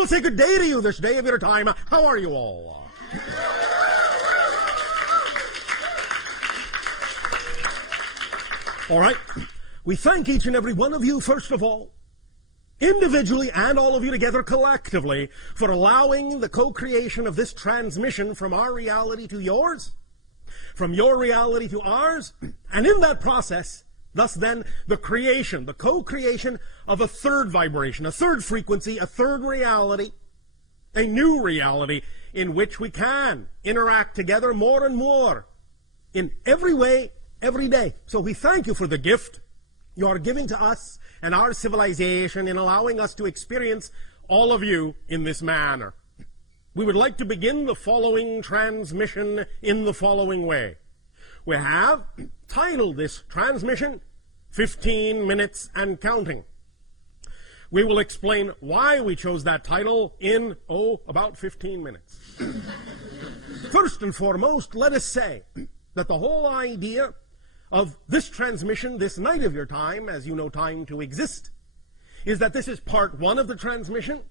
will say good day to you this day of your time. How are you all? All right. We thank each and every one of you, first of all, individually and all of you together collectively, for allowing the co-creation of this transmission from our reality to yours, from your reality to ours, and in that process, thus then, the creation, the co-creation of a third vibration, a third frequency, a third reality, a new reality in which we can interact together more and more in every way, every day. So we thank you for the gift you are giving to us and our civilization in allowing us to experience all of you in this manner. We would like to begin the following transmission in the following way. We have titled this transmission 15 Minutes and Counting. We will explain why we chose that title in, about 15 minutes. First and foremost, let us say that the whole idea of this transmission, this night of your time, as you know time to exist, is that this is part 1 of the transmission,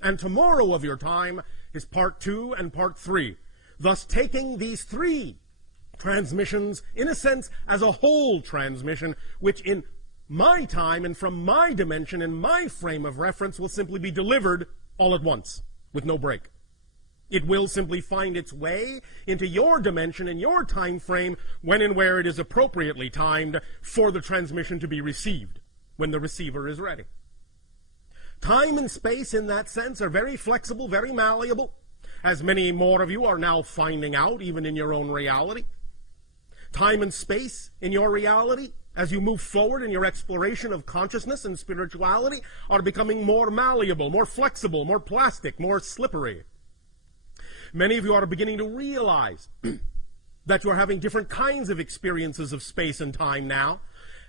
and tomorrow of your time is part 2 and part 3, thus taking these 3 transmissions, in a sense, as a whole transmission, which in my time and from my dimension and my frame of reference will simply be delivered all at once, with no break. It will simply find its way into your dimension and your time frame when and where it is appropriately timed for the transmission to be received, when the receiver is ready. Time and space in that sense are very flexible, very malleable, as many more of you are now finding out, even in your own reality. Time and space in your reality, as you move forward in your exploration of consciousness and spirituality, are becoming more malleable, more flexible, more plastic, more slippery. Many of you are beginning to realize that you're having different kinds of experiences of space and time now,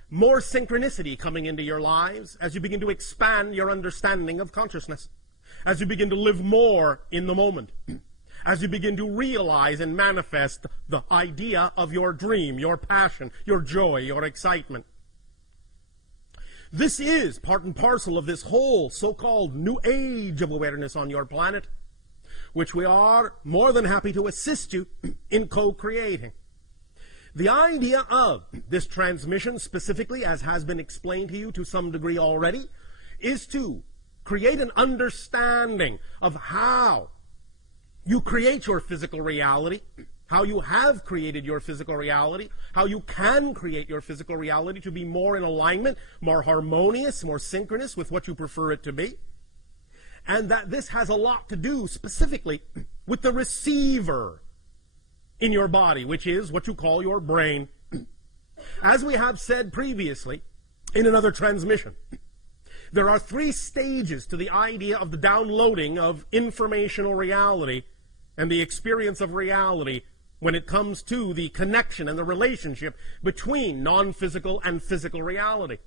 more synchronicity coming into your lives as you begin to expand your understanding of consciousness, as you begin to live more in the moment, as you begin to realize and manifest the idea of your dream, your passion, your joy, your excitement. This is part and parcel of this whole so-called new age of awareness on your planet, which we are more than happy to assist you in co-creating. The idea of this transmission, specifically, as has been explained to you to some degree already, is to create an understanding of how you create your physical reality, how you have created your physical reality, how you can create your physical reality to be more in alignment, more harmonious, more synchronous with what you prefer it to be. And that this has a lot to do specifically with the receiver in your body, which is what you call your brain. As we have said previously in another transmission, there are 3 stages to the idea of the downloading of informational reality and the experience of reality when it comes to the connection and the relationship between non-physical and physical reality.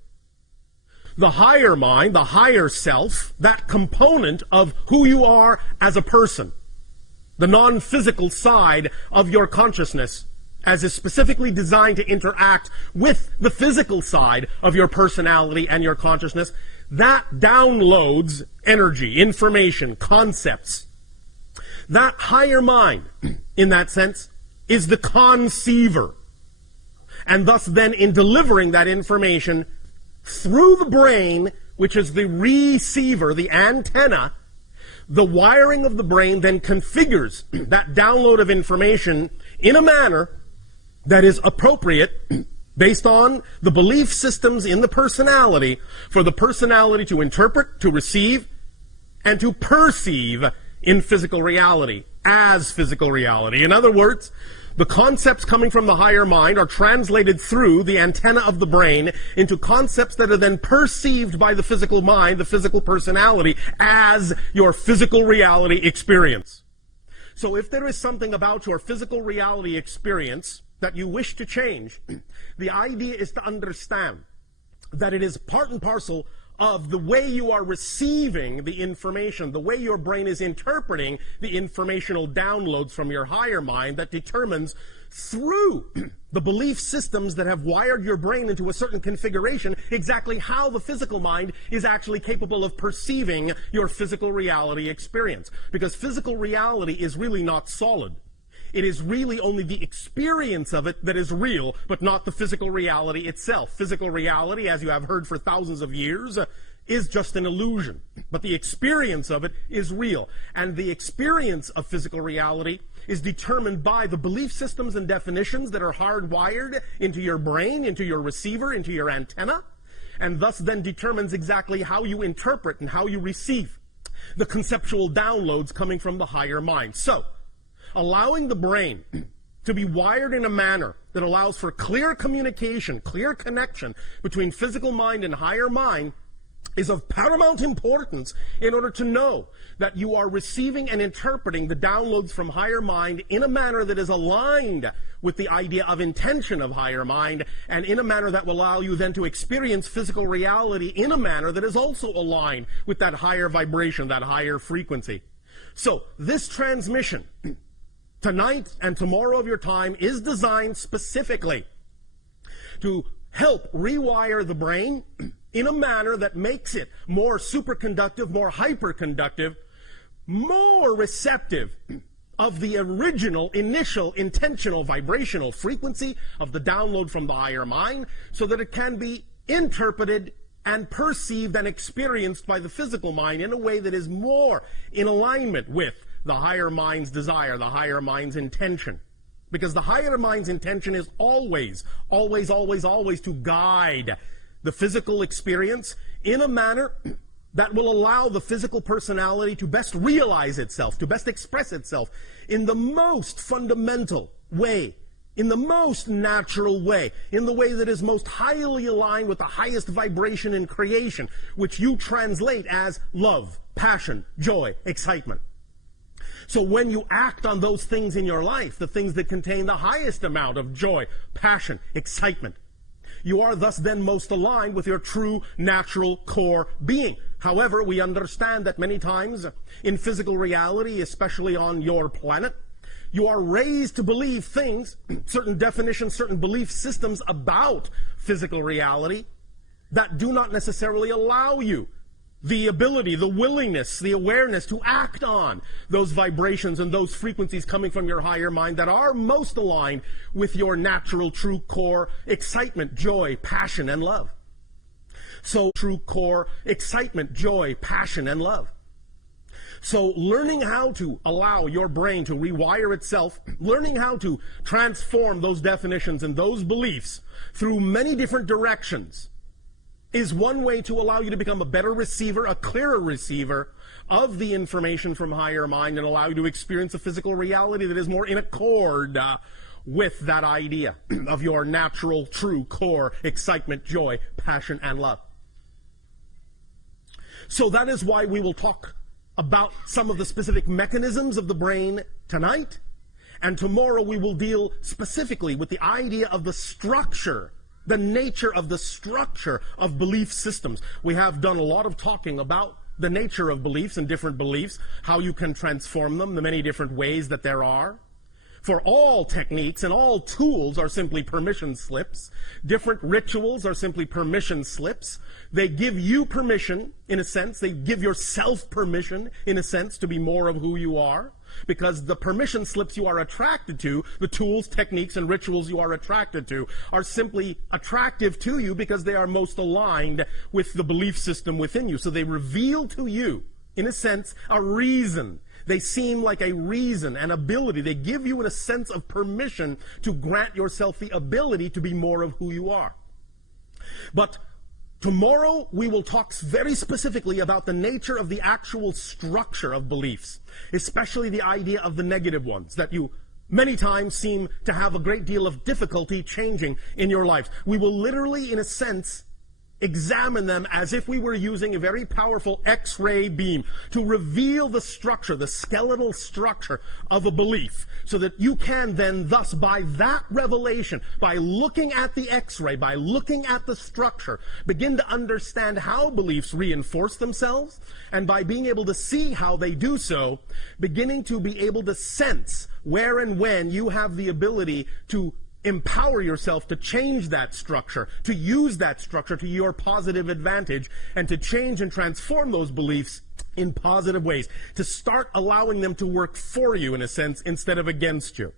The higher mind, the higher self, that component of who you are as a person, the non-physical side of your consciousness, as is specifically designed to interact with the physical side of your personality and your consciousness, that downloads energy, information, concepts. That higher mind, in that sense, is the conceiver. And thus then, in delivering that information through the brain, which is the receiver, the antenna, the wiring of the brain then configures that download of information in a manner that is appropriate based on the belief systems in the personality for the personality to interpret, to receive, and to perceive in physical reality, as physical reality. In other words, the concepts coming from the higher mind are translated through the antenna of the brain into concepts that are then perceived by the physical mind, the physical personality, as your physical reality experience. So if there is something about your physical reality experience that you wish to change, the idea is to understand that it is part and parcel of the way you are receiving the information, the way your brain is interpreting the informational downloads from your higher mind that determines through the belief systems that have wired your brain into a certain configuration exactly how the physical mind is actually capable of perceiving your physical reality experience. Because physical reality is really not solid. It is really only the experience of it that is real, but not the physical reality itself. Physical reality, as you have heard for thousands of years, is just an illusion. But the experience of it is real. And the experience of physical reality is determined by the belief systems and definitions that are hardwired into your brain, into your receiver, into your antenna, and thus then determines exactly how you interpret and how you receive the conceptual downloads coming from the higher mind. So, allowing the brain to be wired in a manner that allows for clear communication, clear connection between physical mind and higher mind is of paramount importance in order to know that you are receiving and interpreting the downloads from higher mind in a manner that is aligned with the idea of intention of higher mind, and in a manner that will allow you then to experience physical reality in a manner that is also aligned with that higher vibration, that higher frequency. So this transmission tonight and tomorrow of your time is designed specifically to help rewire the brain in a manner that makes it more superconductive, more hyperconductive, more receptive of the original, initial, intentional, vibrational frequency of the download from the higher mind, so that it can be interpreted and perceived and experienced by the physical mind in a way that is more in alignment with the higher mind's desire, the higher mind's intention. Because the higher mind's intention is always, always, always, always to guide the physical experience in a manner that will allow the physical personality to best realize itself, to best express itself in the most fundamental way, in the most natural way, in the way that is most highly aligned with the highest vibration in creation, which you translate as love, passion, joy, excitement. So when you act on those things in your life, the things that contain the highest amount of joy, passion, excitement, you are thus then most aligned with your true natural core being. However, we understand that many times in physical reality, especially on your planet, you are raised to believe things, certain definitions, certain belief systems about physical reality that do not necessarily allow you the ability, the willingness, the awareness to act on those vibrations and those frequencies coming from your higher mind that are most aligned with your natural true core excitement, joy, passion, and love. So true core excitement, joy, passion, and love. So learning how to allow your brain to rewire itself, learning how to transform those definitions and those beliefs through many different directions is one way to allow you to become a better receiver, a clearer receiver of the information from higher mind, and allow you to experience a physical reality that is more in accord with that idea of your natural, true core excitement, joy, passion, and love. So that is why we will talk about some of the specific mechanisms of the brain tonight, and tomorrow we will deal specifically with the idea of the structure, the nature of the structure of belief systems. We have done a lot of talking about the nature of beliefs and different beliefs, how you can transform them, the many different ways that there are. For all techniques and all tools are simply permission slips. Different rituals are simply permission slips. They give you permission, in a sense. They give yourself permission, in a sense, to be more of who you are. Because the permission slips you are attracted to, the tools, techniques, and rituals you are attracted to, are simply attractive to you because they are most aligned with the belief system within you. So they reveal to you, in a sense, a reason. They seem like a reason, an ability. They give you a sense of permission to grant yourself the ability to be more of who you are. But tomorrow we will talk very specifically about the nature of the actual structure of beliefs, especially the idea of the negative ones that you many times seem to have a great deal of difficulty changing in your life. We will literally, in a sense, examine them as if we were using a very powerful X-ray beam to reveal the structure, the skeletal structure of a belief, so that you can then thus, by that revelation, by looking at the X-ray, by looking at the structure, begin to understand how beliefs reinforce themselves, and by being able to see how they do so, beginning to be able to sense where and when you have the ability to empower yourself to change that structure, to use that structure to your positive advantage, and to change and transform those beliefs in positive ways, to start allowing them to work for you, in a sense, instead of against you.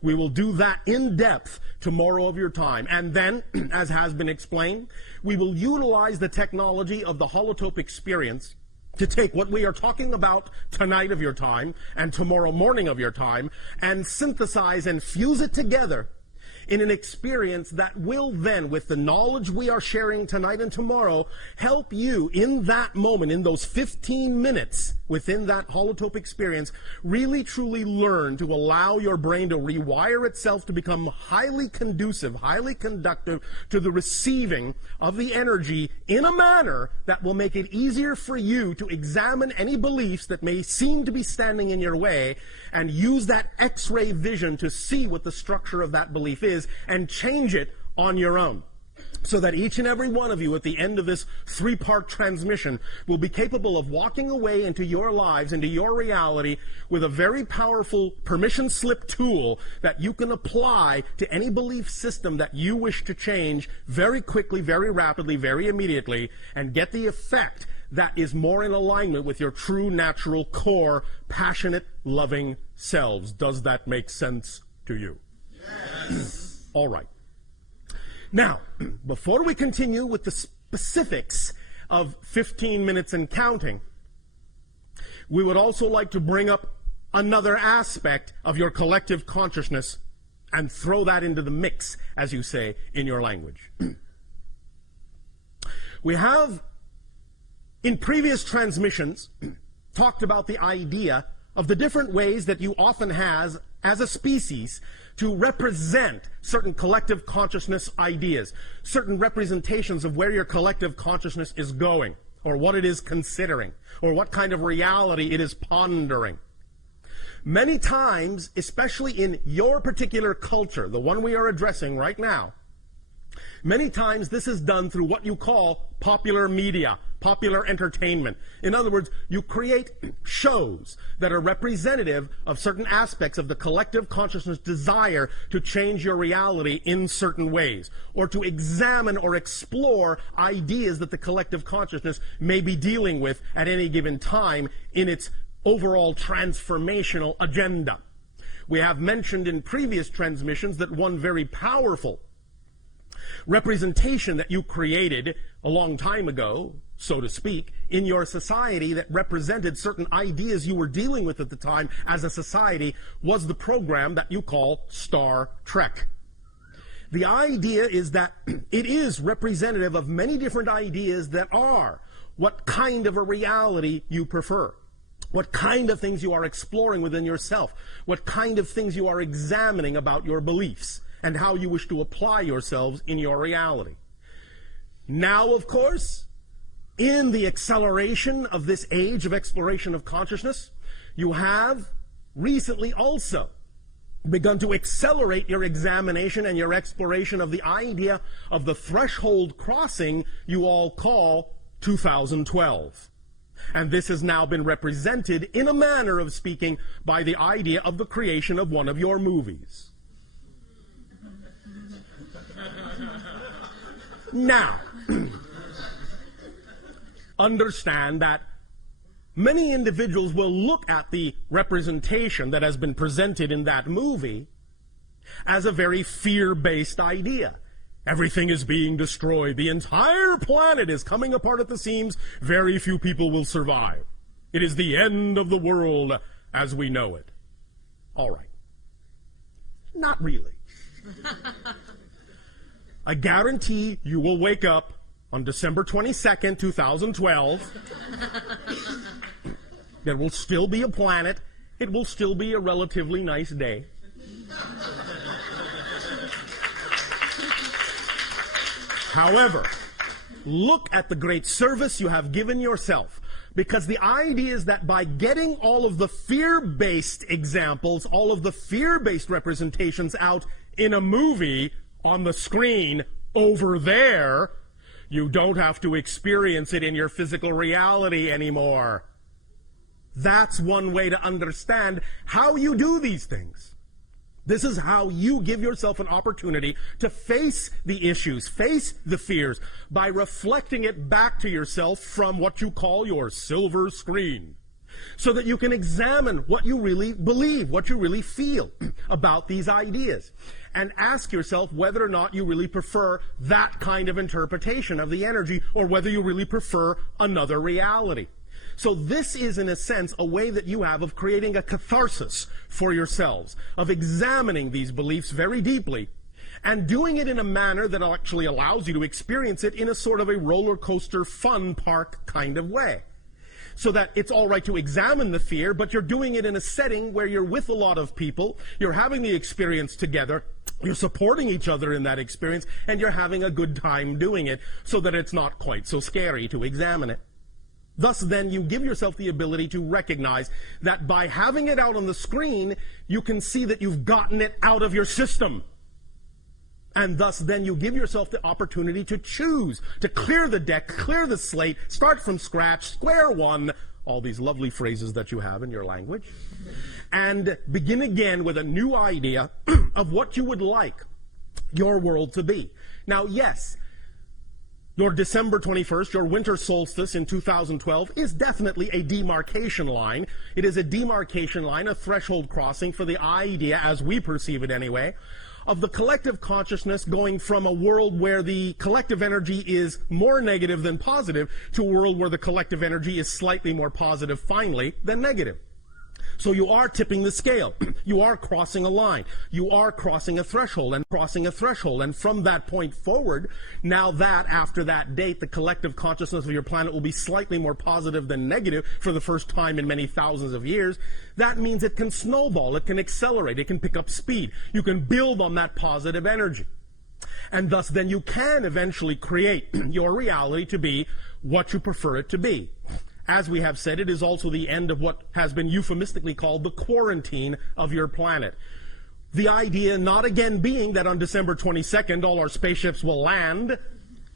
We will do that in depth tomorrow of your time. And then, as has been explained, we will utilize the technology of the holotope experience to take what we are talking about tonight of your time and tomorrow morning of your time and synthesize and fuse it together in an experience that will then, with the knowledge we are sharing tonight and tomorrow, help you in that moment, in those 15 minutes within that holotope experience, really truly learn to allow your brain to rewire itself to become highly conducive, highly conductive to the receiving of the energy in a manner that will make it easier for you to examine any beliefs that may seem to be standing in your way and use that X-ray vision to see what the structure of that belief is and change it on your own, so that each and every one of you at the end of this 3-part transmission will be capable of walking away into your lives, into your reality, with a very powerful permission slip tool that you can apply to any belief system that you wish to change very quickly, very rapidly, very immediately, and get the effect that is more in alignment with your true, natural, core, passionate, loving selves. Does that make sense to you? Yes. All right. Now, before we continue with the specifics of 15 minutes and counting, we would also like to bring up another aspect of your collective consciousness and throw that into the mix, as you say in your language. We have, in previous transmissions, talked about the idea of the different ways that you often have, as a species, to represent certain collective consciousness ideas, certain representations of where your collective consciousness is going, or what it is considering, or what kind of reality it is pondering. Many times, especially in your particular culture, the one we are addressing right now, many times this is done through what you call popular media, popular entertainment. In other words, you create shows that are representative of certain aspects of the collective consciousness desire to change your reality in certain ways, or to examine or explore ideas that the collective consciousness may be dealing with at any given time in its overall transformational agenda. We have mentioned in previous transmissions that one very powerful representation that you created a long time ago, so to speak, in your society that represented certain ideas you were dealing with at the time as a society was the program that you call Star Trek. The idea is that it is representative of many different ideas that are what kind of a reality you prefer, what kind of things you are exploring within yourself, what kind of things you are examining about your beliefs, and how you wish to apply yourselves in your reality. Now, of course, in the acceleration of this age of exploration of consciousness, you have recently also begun to accelerate your examination and your exploration of the idea of the threshold crossing you all call 2012. And this has now been represented, in a manner of speaking, by the idea of the creation of one of your movies. Now, understand that many individuals will look at the representation that has been presented in that movie as a very fear-based idea. Everything is being destroyed. The entire planet is coming apart at the seams. Very few people will survive. It is the end of the world as we know it. All right. Not really. I guarantee you will wake up on December 22nd, 2012. There will still be a planet. It will still be a relatively nice day. However, look at the great service you have given yourself. Because the idea is that by getting all of the fear-based examples, all of the fear-based representations out in a movie on the screen over there, you don't have to experience it in your physical reality anymore. That's one way to understand how you do these things. This is how you give yourself an opportunity to face the issues, face the fears, by reflecting it back to yourself from what you call your silver screen, so that you can examine what you really believe, what you really feel about these ideas, and ask yourself whether or not you really prefer that kind of interpretation of the energy, or whether you really prefer another reality. So this is, in a sense, a way that you have of creating a catharsis for yourselves, of examining these beliefs very deeply, and doing it in a manner that actually allows you to experience it in a sort of a roller coaster fun park kind of way. So that it's all right to examine the fear, but you're doing it in a setting where you're with a lot of people, you're having the experience together, you're supporting each other in that experience, and you're having a good time doing it, so that it's not quite so scary to examine it. Thus, then, you give yourself the ability to recognize that by having it out on the screen, you can see that you've gotten it out of your system. And thus, then, you give yourself the opportunity to choose, to clear the deck, clear the slate, start from scratch, square one, all these lovely phrases that you have in your language, and begin again with a new idea of what you would like your world to be. Now, yes, your December 21st, your winter solstice in 2012, is definitely a demarcation line. It is a demarcation line, a threshold crossing for the idea, as we perceive it anyway, of the collective consciousness going from a world where the collective energy is more negative than positive to a world where the collective energy is slightly more positive, finally, than negative. So you are tipping the scale. You are crossing a line. You are crossing a threshold and crossing a threshold. And from that point forward, now that after that date, the collective consciousness of your planet will be slightly more positive than negative for the first time in many thousands of years. That means it can snowball. It can accelerate. It can pick up speed. You can build on that positive energy. And thus then you can eventually create your reality to be what you prefer it to be. As we have said, it is also the end of what has been euphemistically called the quarantine of your planet. The idea not again being that on December 22nd all our spaceships will land,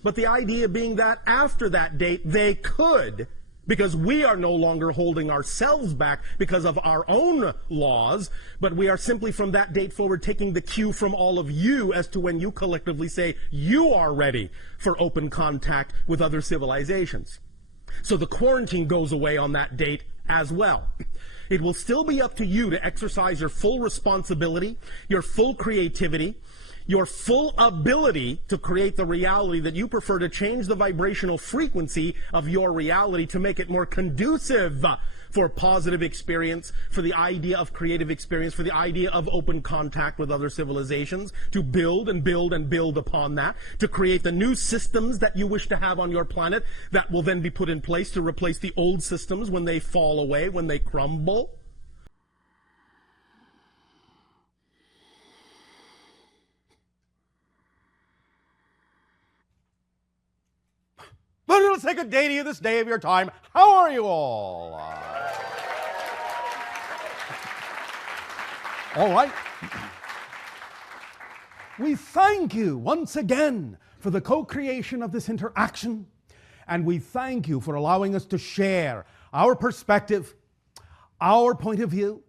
but the idea being that after that date they could, because we are no longer holding ourselves back because of our own laws, but we are simply from that date forward taking the cue from all of you as to when you collectively say you are ready for open contact with other civilizations. So the quarantine goes away on that date as well. It will still be up to you to exercise your full responsibility, your full creativity, your full ability to create the reality that you prefer, to change the vibrational frequency of your reality to make it more conducive for positive experience, for the idea of creative experience, for the idea of open contact with other civilizations, to build and build and build upon that, to create the new systems that you wish to have on your planet that will then be put in place to replace the old systems when they fall away, when they crumble. But it'll say good day to you this day of your time. How are you all? All right. We thank you once again for the co-creation of this interaction, and we thank you for allowing us to share our perspective, our point of view,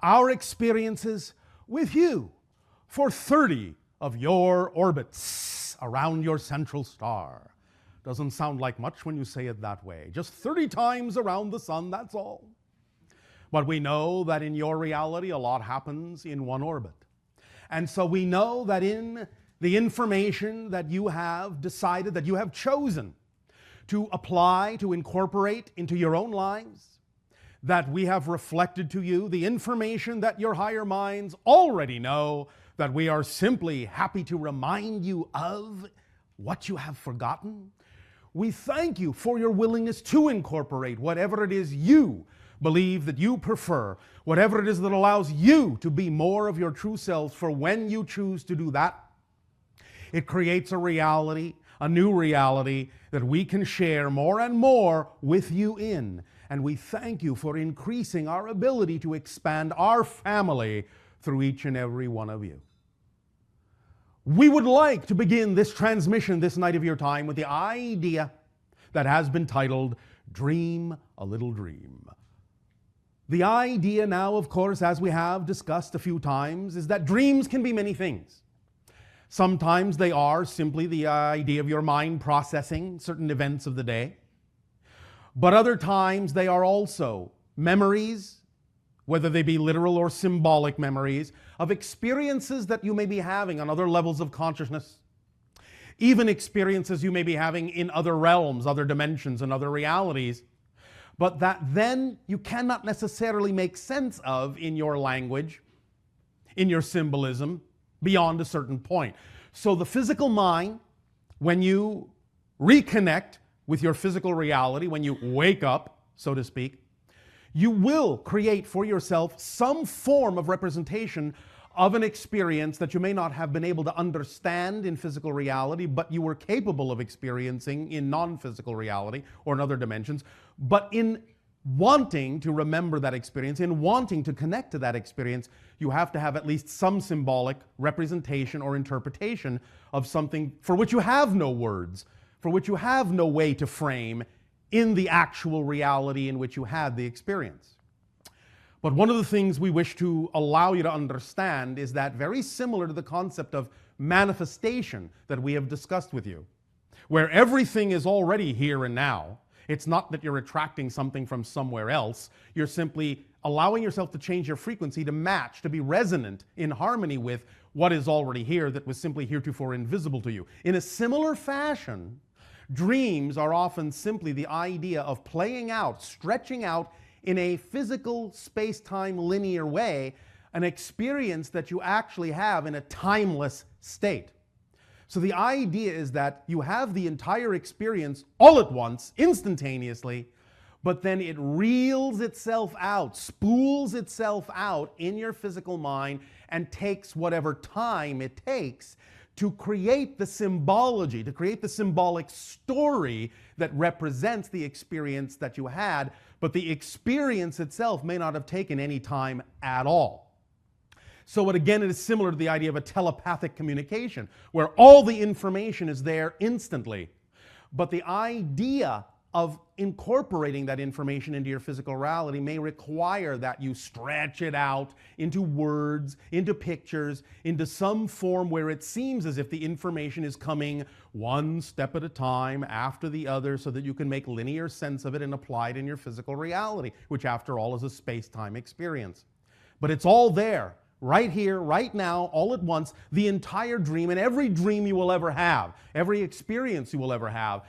our experiences with you for 30 of your orbits around your central star. Doesn't sound like much when you say it that way. Just 30 times around the sun, that's all. But we know that in your reality, a lot happens in one orbit. And so we know that in the information that you have decided, that you have chosen to apply, to incorporate into your own lives, that we have reflected to you the information that your higher minds already know, that we are simply happy to remind you of what you have forgotten. We thank you for your willingness to incorporate whatever it is you believe that you prefer, whatever it is that allows you to be more of your true selves, for when you choose to do that, it creates a reality a new reality that we can share more and more with you in. And we thank you for increasing our ability to expand our family through each and every one of you. We would like to begin this transmission this night of your time with the idea that has been titled, Dream a Little Dream. The idea now, of course, as we have discussed a few times, is that dreams can be many things. Sometimes they are simply the idea of your mind processing certain events of the day. But other times they are also memories, whether they be literal or symbolic memories, of experiences that you may be having on other levels of consciousness, even experiences you may be having in other realms, other dimensions, and other realities, but that then you cannot necessarily make sense of in your language, in your symbolism, beyond a certain point. So the physical mind, when you reconnect with your physical reality, when you wake up, so to speak, you will create for yourself some form of representation of an experience that you may not have been able to understand in physical reality, but you were capable of experiencing in non-physical reality or in other dimensions. But in wanting to remember that experience, in wanting to connect to that experience, you have to have at least some symbolic representation or interpretation of something for which you have no words, for which you have no way to frame in the actual reality in which you had the experience. But one of the things we wish to allow you to understand is that, very similar to the concept of manifestation that we have discussed with you, where everything is already here and now, it's not that you're attracting something from somewhere else, you're simply allowing yourself to change your frequency to match, to be resonant in harmony with what is already here that was simply heretofore invisible to you. In a similar fashion, dreams are often simply the idea of playing out, stretching out in a physical space-time linear way, an experience that you actually have in a timeless state. So the idea is that you have the entire experience all at once, instantaneously, but then it reels itself out, spools itself out in your physical mind and takes whatever time it takes to create the symbology, to create the symbolic story that represents the experience that you had, but the experience itself may not have taken any time at all. So it is similar to the idea of a telepathic communication, where all the information is there instantly, but the idea of incorporating that information into your physical reality may require that you stretch it out into words, into pictures, into some form where it seems as if the information is coming one step at a time after the other, so that you can make linear sense of it and apply it in your physical reality, which after all is a space-time experience. But it's all there, right here, right now, all at once, the entire dream, and every dream you will ever have, every experience you will ever have,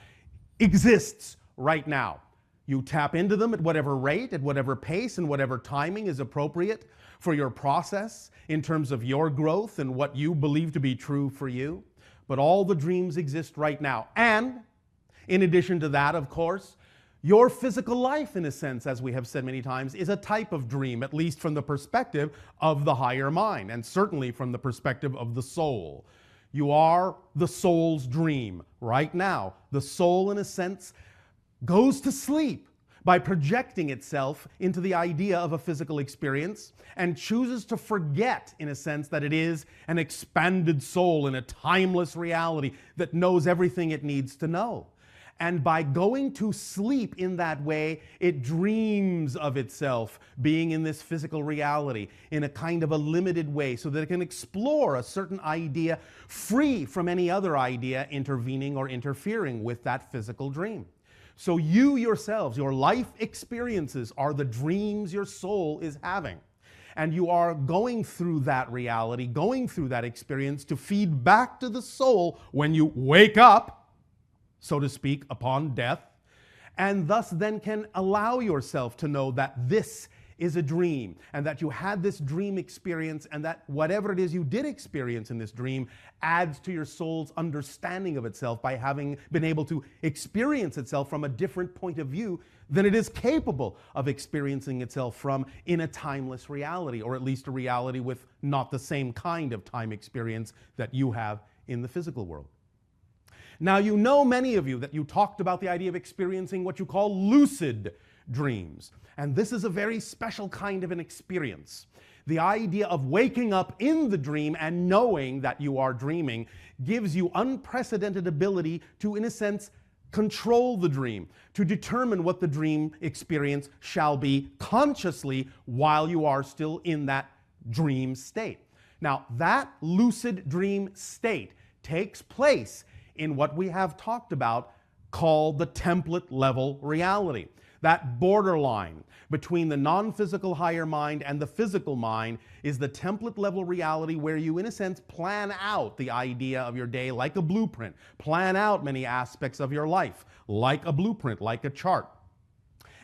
exists right now. You tap into them at whatever rate, at whatever pace, and whatever timing is appropriate for your process in terms of your growth and what you believe to be true for you. But all the dreams exist right now. And in addition to that, of course, your physical life, in a sense, as we have said many times, is a type of dream, at least from the perspective of the higher mind, and certainly from the perspective of the soul. You are the soul's dream right now. The soul, in a sense, goes to sleep by projecting itself into the idea of a physical experience and chooses to forget, in a sense, that it is an expanded soul in a timeless reality that knows everything it needs to know. And by going to sleep in that way, it dreams of itself being in this physical reality in a kind of a limited way, so that it can explore a certain idea free from any other idea intervening or interfering with that physical dream. So you yourselves, your life experiences are the dreams your soul is having. And you are going through that reality, going through that experience to feed back to the soul when you wake up, so to speak, upon death, and thus then can allow yourself to know that this is a dream, and that you had this dream experience, and that whatever it is you did experience in this dream adds to your soul's understanding of itself by having been able to experience itself from a different point of view than it is capable of experiencing itself from in a timeless reality, or at least a reality with not the same kind of time experience that you have in the physical world. Now, you know, many of you, that you talked about the idea of experiencing what you call lucid dreams. And this is a very special kind of an experience. The idea of waking up in the dream and knowing that you are dreaming gives you unprecedented ability to, in a sense, control the dream, to determine what the dream experience shall be consciously while you are still in that dream state. Now, that lucid dream state takes place in what we have talked about called the template level reality. That borderline between the non-physical higher mind and the physical mind is the template level reality where you, in a sense, plan out the idea of your day like a blueprint, plan out many aspects of your life like a blueprint, like a chart.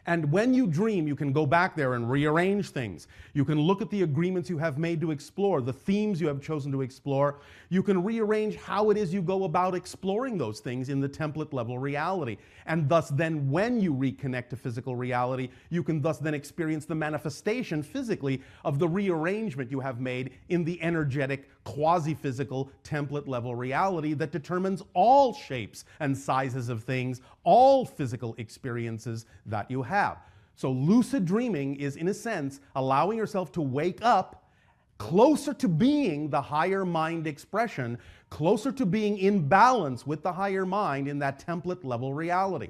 And when you dream, you can go back there and rearrange things. You can look at the agreements you have made to explore, the themes you have chosen to explore. You can rearrange how it is you go about exploring those things in the template level reality. And thus then when you reconnect to physical reality, you can thus then experience the manifestation physically of the rearrangement you have made in the energetic, quasi-physical template level reality that determines all shapes and sizes of things, all physical experiences that you have. So lucid dreaming is, in a sense, allowing yourself to wake up closer to being the higher mind expression, closer to being in balance with the higher mind in that template level reality.